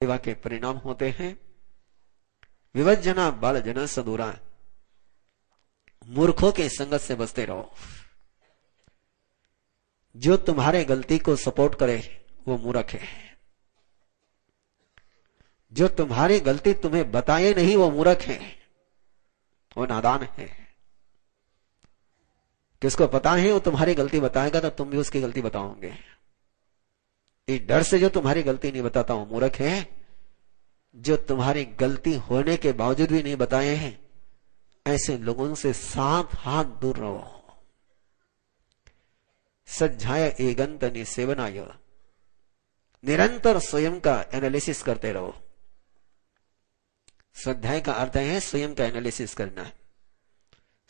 सेवा के परिणाम होते हैं। विवज्जना बाल जन सदूरा, मूर्खों के संगत से बचते रहो। जो तुम्हारे गलती को सपोर्ट करे वो मूर्ख है। जो तुम्हारी गलती तुम्हें बताए नहीं वो मूर्ख है, वो नादान है। किसको पता है वो तुम्हारी गलती बताएगा तो तुम भी उसकी गलती बताओगे। इस डर से जो तुम्हारी गलती नहीं बताता वो मूर्ख है। जो तुम्हारी गलती होने के बावजूद भी नहीं बताए हैं, ऐसे लोगों से 7 हाथ दूर रहो। सज्जाय एगंत निसेवनाय, निरंतर स्वयं का एनालिसिस करते रहो। स्वाध्याय का अर्थ है स्वयं का एनालिसिस करना,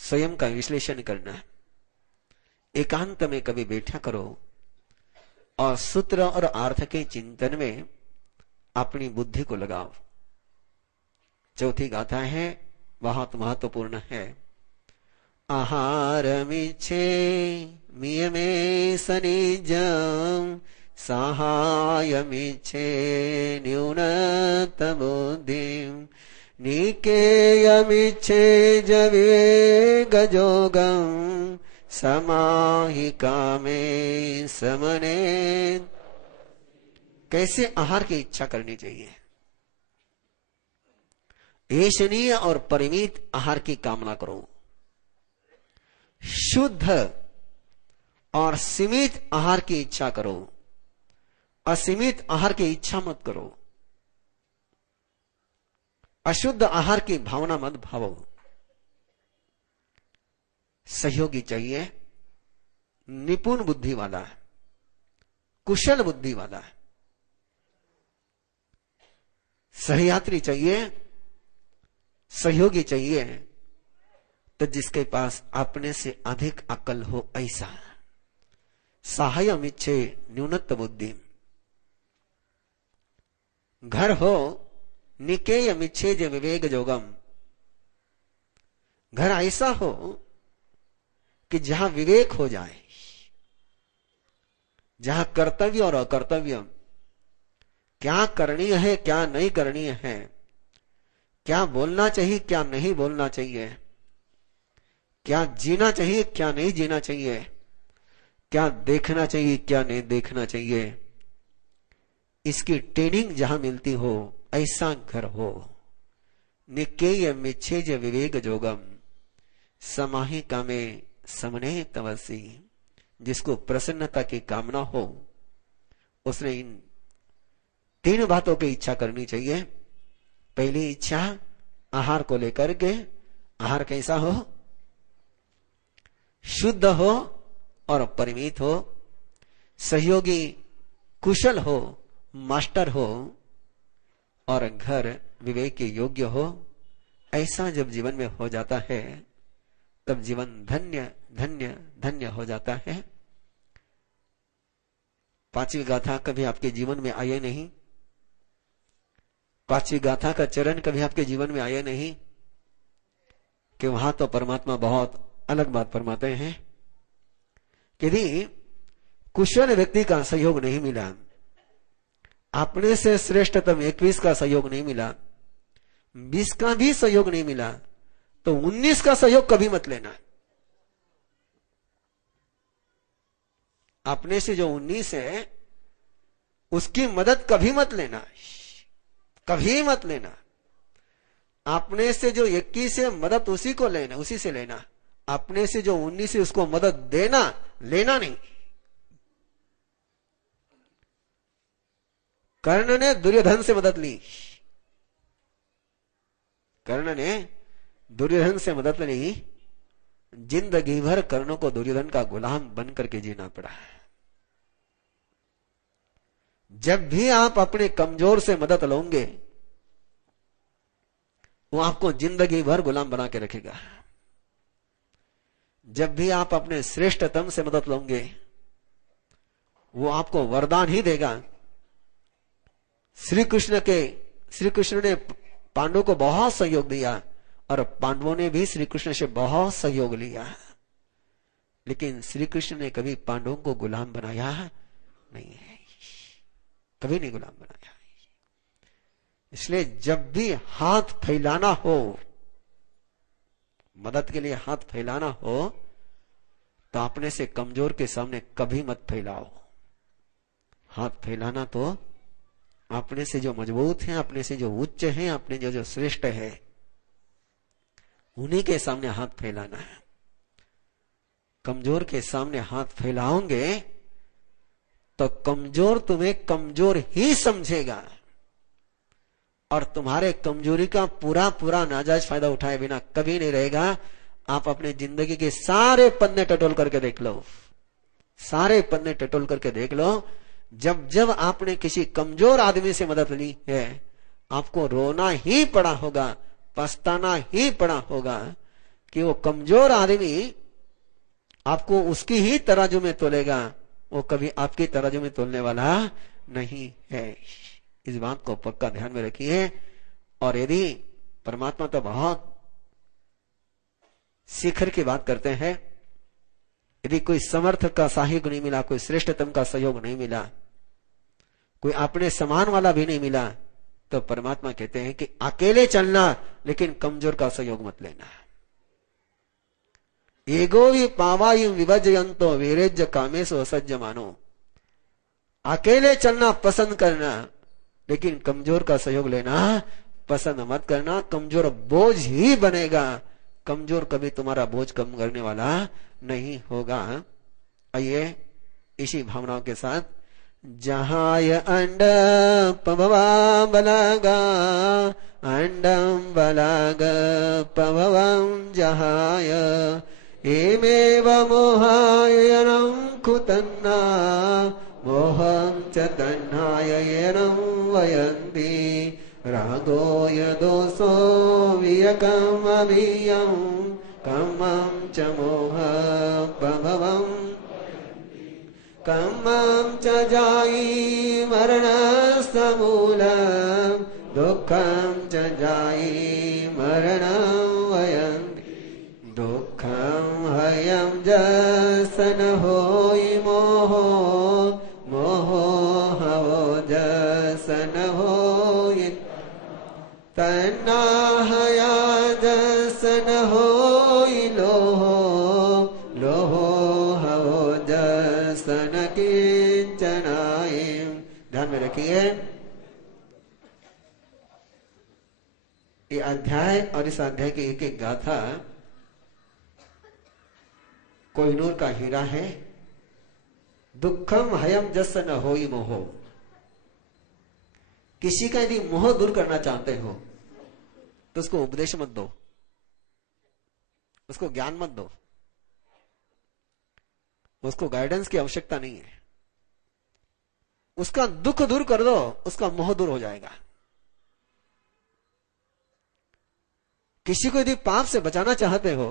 स्वयं का विश्लेषण करना। एकांत में कभी बैठा करो और सूत्र और अर्थ के चिंतन में अपनी बुद्धि को लगाओ। चौथी गाथा है, बहुत महत्वपूर्ण है। आहार मिच्छे मियमे सनिजम, सहाय मिच्छे न्यूनत बुद्धिम, निकेयमिच्छे जवे गजोगम, समाहिका में समने। कैसे आहार की इच्छा करनी चाहिए? ऐशनीय और परिमित आहार की कामना करो। शुद्ध और सीमित आहार की इच्छा करो, असीमित आहार की इच्छा मत करो। अशुद्ध आहार की भावना मत भावो। सहयोगी चाहिए, निपुण बुद्धि वाला, कुशल बुद्धि वाला। सहयात्री चाहिए, सहयोगी चाहिए तो जिसके पास अपने से अधिक अकल हो, ऐसा। सहायमिच्छे न्यूनत्व बुद्धि। घर हो निकेयमिच्छे ज विवेक जोगम। घर ऐसा हो कि जहां विवेक हो जाए, जहां कर्तव्य और अकर्तव्य, क्या करनी है क्या नहीं करनी है, क्या बोलना चाहिए क्या नहीं बोलना चाहिए, क्या जीना चाहिए क्या नहीं जीना चाहिए, क्या देखना चाहिए क्या नहीं देखना चाहिए, इसकी ट्रेनिंग जहां मिलती हो, ऐसा घर हो। निकेय मिच्छेज विवेक जोगम, समाहिका में समने तवसी। जिसको प्रसन्नता की कामना हो उसने इन 3 बातों की इच्छा करनी चाहिए। पहली इच्छा आहार को लेकर के, आहार कैसा हो? शुद्ध हो और परिमित हो, सहयोगी कुशल हो, मास्टर हो, और घर विवेक के योग्य हो। ऐसा जब जीवन में हो जाता है तब जीवन धन्य धन्य धन्य हो जाता है। 5वीं गाथा कभी आपके जीवन में आए नहीं? 5वीं गाथा का चरण कभी आपके जीवन में आए नहीं कि वहां तो परमात्मा बहुत अलग बात फरमाते हैं। यदि कुशल व्यक्ति का सहयोग नहीं मिला, अपने से श्रेष्ठतम 21 का सहयोग नहीं मिला, 20 का भी सहयोग नहीं मिला, तो 19 का सहयोग कभी मत लेना। अपने से जो 19 है उसकी मदद कभी मत लेना, कभी मत लेना। अपने से जो 21 है मदद उसी को लेना, उसी से लेना। अपने से जो 19 है उसको मदद देना, लेना नहीं। कर्ण ने दुर्योधन से मदद ली, कर्ण ने दुर्योधन से मदद ली। जिंदगी भर कर्ण को दुर्योधन का गुलाम बन करके जीना पड़ा। जब भी आप अपने कमजोर से मदद लोगे वो आपको जिंदगी भर गुलाम बना के रखेगा। जब भी आप अपने श्रेष्ठतम से मदद लोगे वो आपको वरदान ही देगा। श्री कृष्ण ने पांडवों को बहुत सहयोग दिया और पांडवों ने भी श्री कृष्ण से बहुत सहयोग लिया, लेकिन श्री कृष्ण ने कभी पांडवों को गुलाम बनाया नहीं है, कभी नहीं गुलाम बनाया। इसलिए जब भी हाथ फैलाना हो, मदद के लिए हाथ फैलाना हो, तो अपने से कमजोर के सामने कभी मत फैलाओ। हाथ फैलाना तो अपने से जो मजबूत हैं, अपने से जो उच्च हैं, अपने जो श्रेष्ठ है, उन्हीं के सामने हाथ फैलाना है। कमजोर के सामने हाथ फैलाओगे तो कमजोर तुम्हें कमजोर ही समझेगा और तुम्हारे कमजोरी का पूरा पूरा नाजायज फायदा उठाए बिना कभी नहीं रहेगा। आप अपने जिंदगी के सारे पन्ने टटोल करके देख लो, सारे पन्ने टटोल करके देख लो, जब जब आपने किसी कमजोर आदमी से मदद ली है, आपको रोना ही पड़ा होगा, पछताना ही पड़ा होगा कि वो कमजोर आदमी आपको उसकी ही तराजू में तोलेगा, वो कभी आपकी तराजू में तोलने वाला नहीं है। इस बात को पक्का ध्यान में रखिए। और यदि परमात्मा तो बहुत शिखर की बात करते हैं, यदि कोई समर्थ का सहयोग नहीं मिला, कोई श्रेष्ठतम का सहयोग नहीं मिला, कोई अपने समान वाला भी नहीं मिला, तो परमात्मा कहते हैं कि अकेले चलना, लेकिन कमजोर का सहयोग मत लेना। एगो भी पावायुम विभजयंतो वीरेज्य कामेशु असज्जमानो। अकेले चलना पसंद करना, लेकिन कमजोर का सहयोग लेना पसंद मत करना। कमजोर बोझ ही बनेगा, कमजोर कभी तुम्हारा बोझ कम करने वाला नहीं होगा। आइए इसी भावनाओं के साथ, जहाय अंड पभवा बलगा अंडम बलग पभवम जहाय एमेव मोहायनम कुतन्ना मोहं च तन्हायनं वयन्ति रागो यदोषो वियकम् अभियं कम्मं च मोह प्रभवं कम्मं च जायी मरणस्तमूलं दुःखं च जायी मरणं वयन्ति दुःखं हयं जसन होयि मोहो मोहो हवो जसन होयि तन्नाहया जसन होयि लोहो लोहो हवो जसन किंचनाय। ध्यान में रखिए, ये अध्याय और इस अध्याय की एक एक गाथा कोहिनूर का हीरा है। दुखम हयम जस न होई मोहो। किसी का यदि मोह दूर करना चाहते हो तो उसको उपदेश मत दो, उसको ज्ञान मत दो, उसको गाइडेंस की आवश्यकता नहीं है। उसका दुख दूर कर दो, उसका मोह दूर हो जाएगा। किसी को यदि पाप से बचाना चाहते हो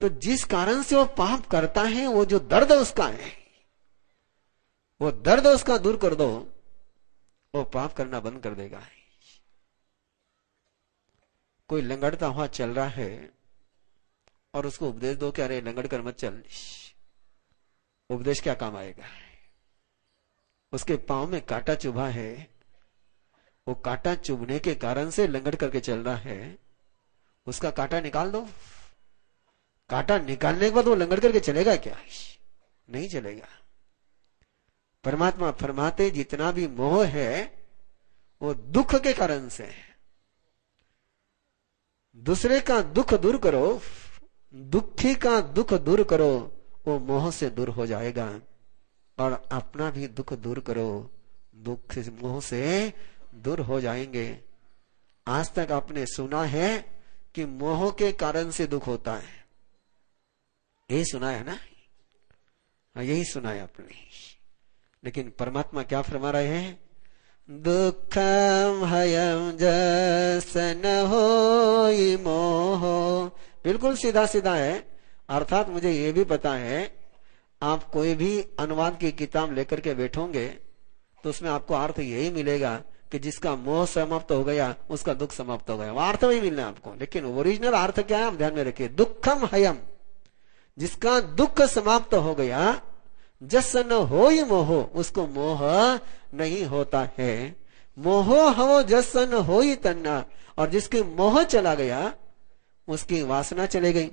तो जिस कारण से वो पाप करता है, वो जो दर्द उसका है, वो दर्द उसका दूर कर दो, वो पाप करना बंद कर देगा। कोई लंगड़ता हुआ चल रहा है और उसको उपदेश दो कि अरे लंगड़ कर मत चल, उपदेश क्या काम आएगा? उसके पांव में कांटा चुभा है, वो कांटा चुभने के कारण से लंगड़ करके चल रहा है, उसका कांटा निकाल दो। कांटा निकालने के बाद वो लंगड़ करके चलेगा क्या? नहीं चलेगा। परमात्मा फरमाते जितना भी मोह है वो दुख के कारण से है। दूसरे का दुख दूर करो, दुखी का दुख दूर करो, वो मोह से दूर हो जाएगा। और अपना भी दुख दूर करो, दुख मोह से दूर हो जाएंगे। आज तक आपने सुना है कि मोह के कारण से दुख होता है, यही सुना है ना? यही सुना है आपने। लेकिन परमात्मा क्या फरमा रहे हैं? दुखम हयम जसन होई मोह। बिल्कुल सीधा सीधा है। अर्थात मुझे ये भी पता है, आप कोई भी अनुवाद की किताब लेकर के बैठोगे तो उसमें आपको अर्थ यही मिलेगा कि जिसका मोह समाप्त हो गया उसका दुख समाप्त हो गया, वो अर्थ वही मिलना है आपको। लेकिन ओरिजिनल अर्थ क्या है आप ध्यान में रखिए। दुखम हयम, जिसका दुख समाप्त हो गया, जस न होई मोह, उसको मोह नहीं होता है। मोहो हवो जसन हो ही तन्ना, और जिसकी मोह चला गया उसकी वासना चले गई,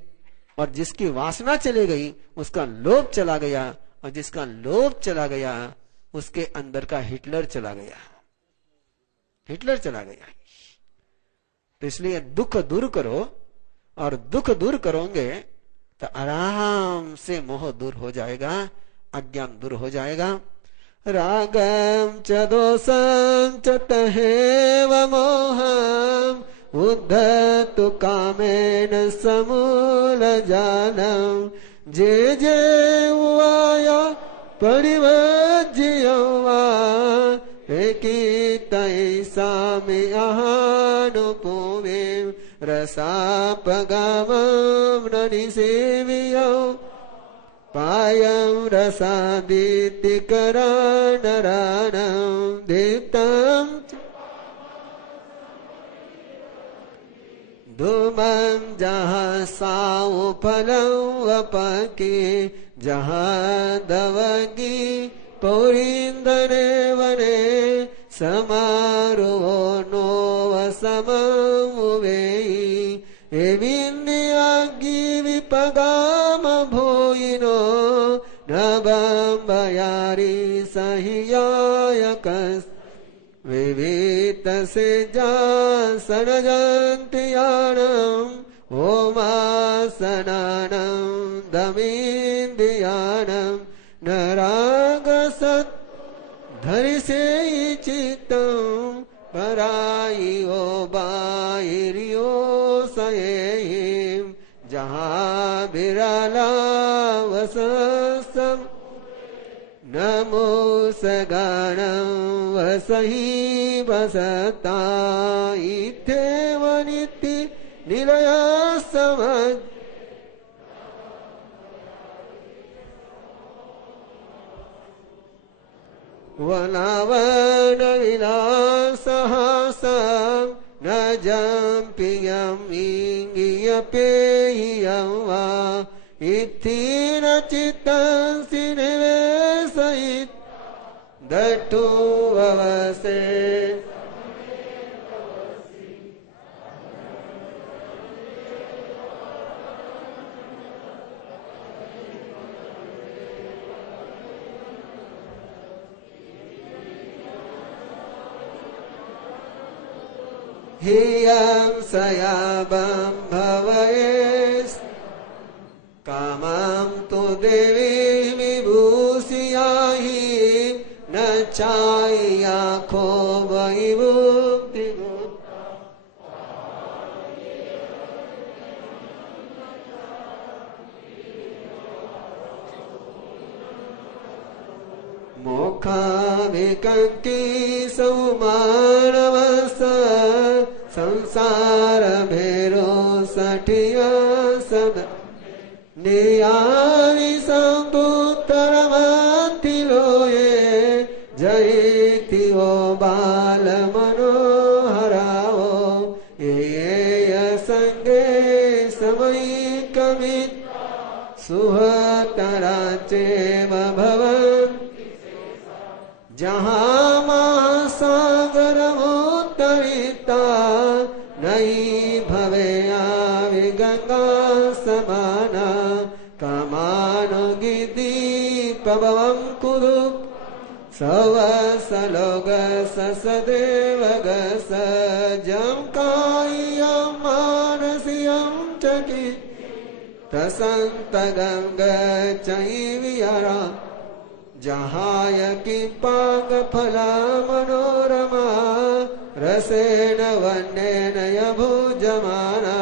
और जिसकी वासना चली गई उसका लोभ चला गया, और जिसका लोभ चला गया उसके अंदर का हिटलर चला गया, हिटलर चला गया। तो इसलिए दुख दूर करो, और दुख दूर करोगे तो आराम से मोह दूर हो जाएगा, अज्ञान दूर हो जाएगा। रागम च दोषं च तहेव मोहम् उद्धतु कामेन समूलजालम् जे जे वाया परिवज्य वा एकीतैसामि अहानुपूमिं रसापगमं न निसेव्यो पायं रसादितिकरणराणं दीप्तं धूमं जहाँ साउ फलं वपकी जहाँ दवगी पौरिंदने वने समारोह नोव सममुवेई एविन्यागी विपगाम भोइनो नबम्बयारी सहियायकस् विवितसे जासनजन्तियानम् ओमासनानं दमिन्द्रियानं न रागसत् धरिसे चित्तं परायो बाहिर्यो सयेहिं जहाँ बिरला वससम नमो सगणं वसहि वसता इत्येव नित्य निलय समझ वनावन विलासहासं न जम्पियं इंगियपेयं वा इत्थि न चित्तं सिनिवेशयित् दट्टु ववसे हियं सयाबं भवयेस् कामं तु देवी विभूषयाहि न चायाखो वैमुक्ति मोखा विकंकी सौमानवस संसार भेरो सठिया सब नियावि संपुत्रमति लोये जयति ओ बाल मनोहराओ ये संगे समयी कमित सुहतराचे भवन जहाँ महासागर उत्तरिता नहीं भवे आवे गंगा समाना कमानो गिदी पवम कुरु सवसलोग ससदेव गस जम कायम मानसियम चकी तसंत गंग चैवियारा जहाय की पाग फला मनोरमा रसेन वन्नेन यभुजमाना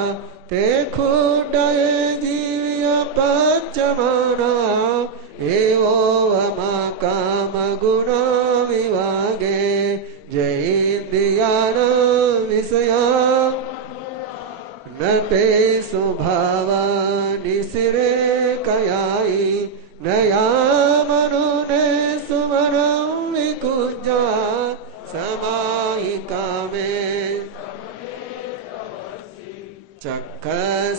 ते खुडये जीव्य पच्यमाना एवो वमा काम गुणा विवागे जयेन्द्रियान विषया न ते स्वभावा निसिरे कयाई नया मनुने सुमनं विकुजा समाहि कामे चक्ख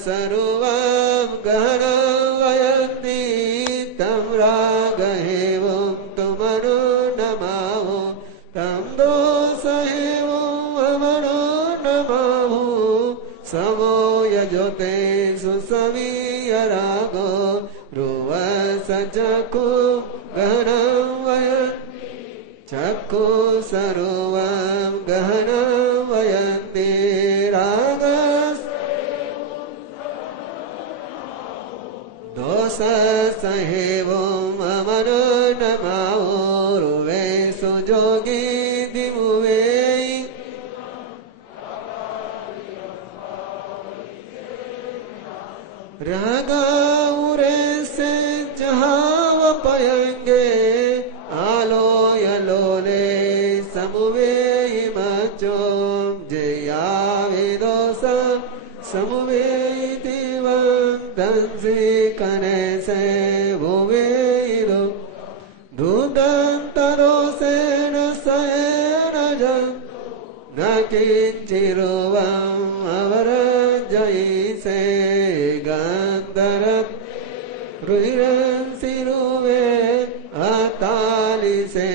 सर्वं गहनं वयन्ति तं रागहेवं तुमनु नमावो तं दोषहे समो यजोते सुसवीय रागो रुव सचकु गहनं वयन्ति चक्षु सरोवं गहनं वयन्ति रागस् दोष सहेवं अमननमाओ रुवे सुजोगी दिमुवे रागाउरे से जहाव पयंगे आलोय लोले समुवे मचोम जया विदोष समुवे दिवं दंसी कने से भुवे दो दुदंतरो से न सयन जन न किंचिरुवं अवर जयी से गंधरत रुहिरं सिरुवे अताली से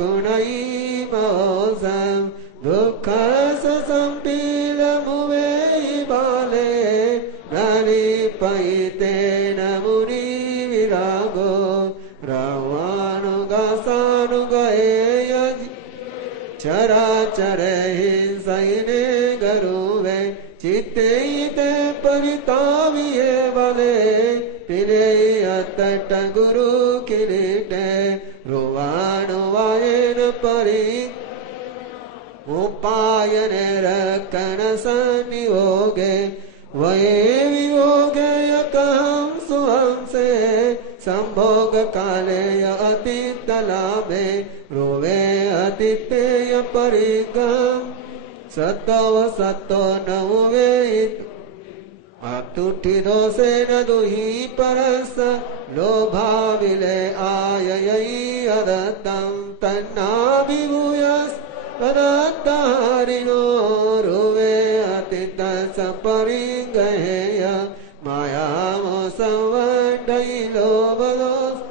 कुणई मौसम दुख संपील मुवे बाले नारी पैते नमुनि विरागो रावानुगासानुगए चरा चरे हिंसैने गरुवे चित्ते ते परिताविये बले तिले अतट गुरु किरीटे रुवानुवायेन परि उपायने रकन सनियोगे वये वियोगे यकहं सुहंसे संभोग काले अतीत लाभे रोवे अतिथेय परिगम सत्व सत्व नवे अतुठी दोषे न दुहि परस लोभाविले आययी अदत्तं तन्नाभिभूयस् पदत्तारिणो रुवे अतित सपरिगहेय मायामो संवड्डयिलो बदोस्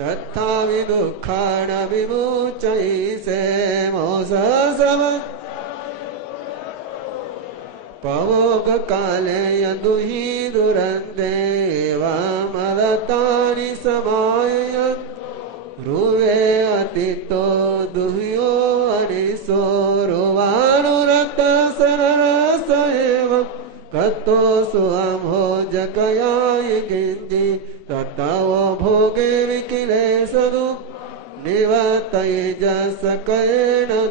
तथा विदुःखान विमुचैसे मोससव पवोग काले यदुहि दुरन्ते वामदतानि समाययन् रुवे अतितो दुह्यो अनिसो रुवानुरक्त सररस एवं कतो सुअं हो जकयाय किंचि तत्तवो भोगे विकिले सदु निवतैजसकयेन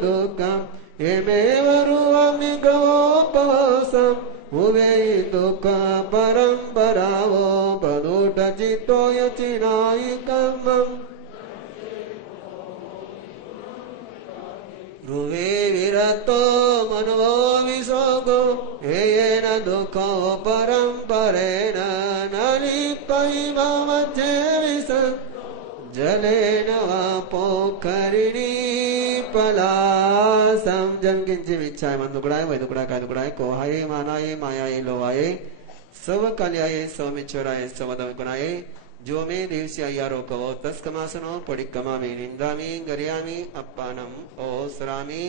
दुःखम् एमेव रुवं निगवोपवसम् उवे दुःख परम्परावो पदुटचित्तो यचिनायिकम् रुवे विरतो मनवो विशोगो येन दुःखो परम्परेण न लिपैवमध्ये विसन् जलेन वा पोखरिणी पलासं जन किंचित इच्छाय मन दुकड़ाए वै दुकड़ा काय दुकड़ाए कोहाये मानाये मायाये लोवाये सब कल्याये सब मिच्छोराये सब दम गुणाये जो मे देवस्य अय्यारो कवो तस्कमासनो पडिक्कमा मे निंदामि गर्यामि अप्पानम ओसरामि